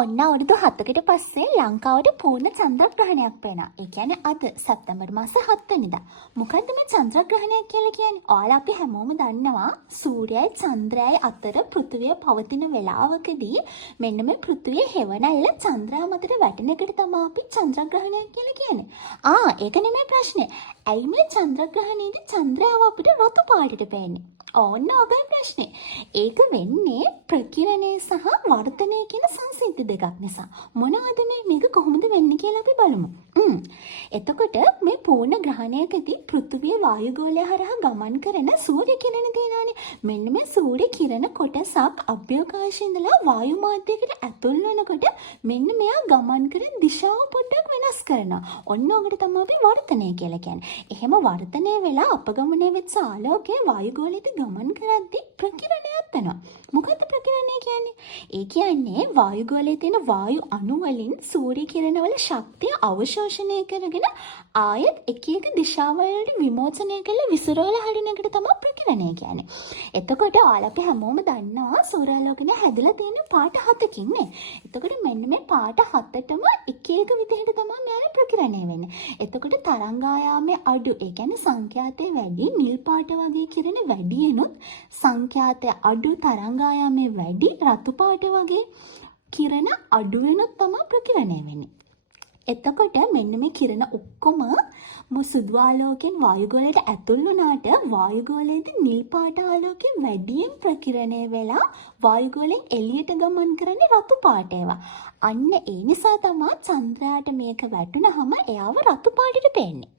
ඔන්න අවුරුදු 7කට පස්සේ ලංකාවට පූර්ණ චන්ද්‍රග්‍රහණයක් පේනවා. ඒ කියන්නේ අද සැප්තැම්බර් මාස 7 වෙනිදා. මොකද්ද මේ චන්ද්‍රග්‍රහණය කියලා කියන්නේ? ඔයාලා අපි හැමෝම දන්නවා සූර්යයයි චන්ද්‍රයයි අතර පෘථිවිය පවතින වෙලාවකදී මෙන්න මේ පෘථිවිය හෙවණැල්ල චන්ද්‍රයා මතට වැටෙන එකට තමයි අපි චන්ද්‍රග්‍රහණය කියලා කියන්නේ. ඒක නෙමෙයි ප්‍රශ්නේ. ඇයි මේ චන්ද්‍රග්‍රහණයේදී චන්ද්‍රයාව අපිට රතු පාටට පේන්නේ? ඕන්න ඔබේ ප්‍රශ්නේ. ඒක වෙන්නේ ප්‍රකිරණය සහ වර්ධනය කියන සංසිද්ධි දෙකක් නිසා. මොනවද මේක කොහොමද වෙන්නේ කියලා අපි බලමු. එතකොට මේ පූර්ණ ග්‍රහණයකදී පෘථිවිය වායුගෝලය හරහා ගමන් කරන සූර්ය කිරණ තියෙනවානේ. මෙන්න මේ සූර්ය කිරණ කොටසක් අභ්‍යවකාශයේ ඉඳලා වායු මාධ්‍යයකට ඇතුල් වෙනකොට මෙන්න මෙයා ගමන් කරන දිශාව පොඩ්ඩක් වෙනස් කරනවා. ඔන්න ඔකට තමයි අපි වර්ධනය කියලා කියන්නේ. එහෙම වර්ධනය වෙලා අපගමනය වෙච්ච ආලෝකය වායුගෝලයට ගමන් කරද්දී ප්‍රකිරණයක් වෙනවා. මොකද්ද ප්‍රකිරණය කියන්නේ? ඒ කියන්නේ වායුගෝලයේ තියෙන වායු අණු වලින් සූර්ය කිරණ වල ශක්තිය අවශෝෂණය කරගෙන ආයෙත් එක එක දිශාවලට විමෝචනය කරලා විසිරවලා හරින එකට තමයි ප්‍රකිරණය කියන්නේ. එතකොට ඔයාලා හැමෝම දන්නවා සූර්යාලෝකනේ හැදලා තියෙන පාට 7කින් නේ. එතකොට මෙන්න මේ පාට 7ටම එක එක විදිහට තමයි මෙයාලා ප්‍රකිරණය වෙන්නේ. එතකොට තරංගායාමයේ අඩු, ඒ කියන්නේ සංඛ්‍යාතය වැඩි නිල් පාට වගේ කිරණ වැඩි එනොත් සංඛ්‍යාතය අඩු තරංගායාමයේ වැඩි රතු පාට වගේ කිරණ අඩු වෙනොත් තමයි ප්‍රකිරණය වෙන්නේ. එතකොට මෙන්න මේ කිරණ ඔක්කොම සුදු ආලෝකයෙන් වායුගෝලයට ඇතුල් වුණාට වායුගෝලයේදී නිල් පාට ආලෝකයෙන් වැඩියෙන් ප්‍රකිරණය වෙලා වායුගෝලයෙන් එළියට ගමන් කරන්නේ රතු පාට ඒවා. අන්න ඒ නිසා තමයි චන්ද්‍රයාට මේක වැටුනහම එයාව රතු පාටට පේන්නේ.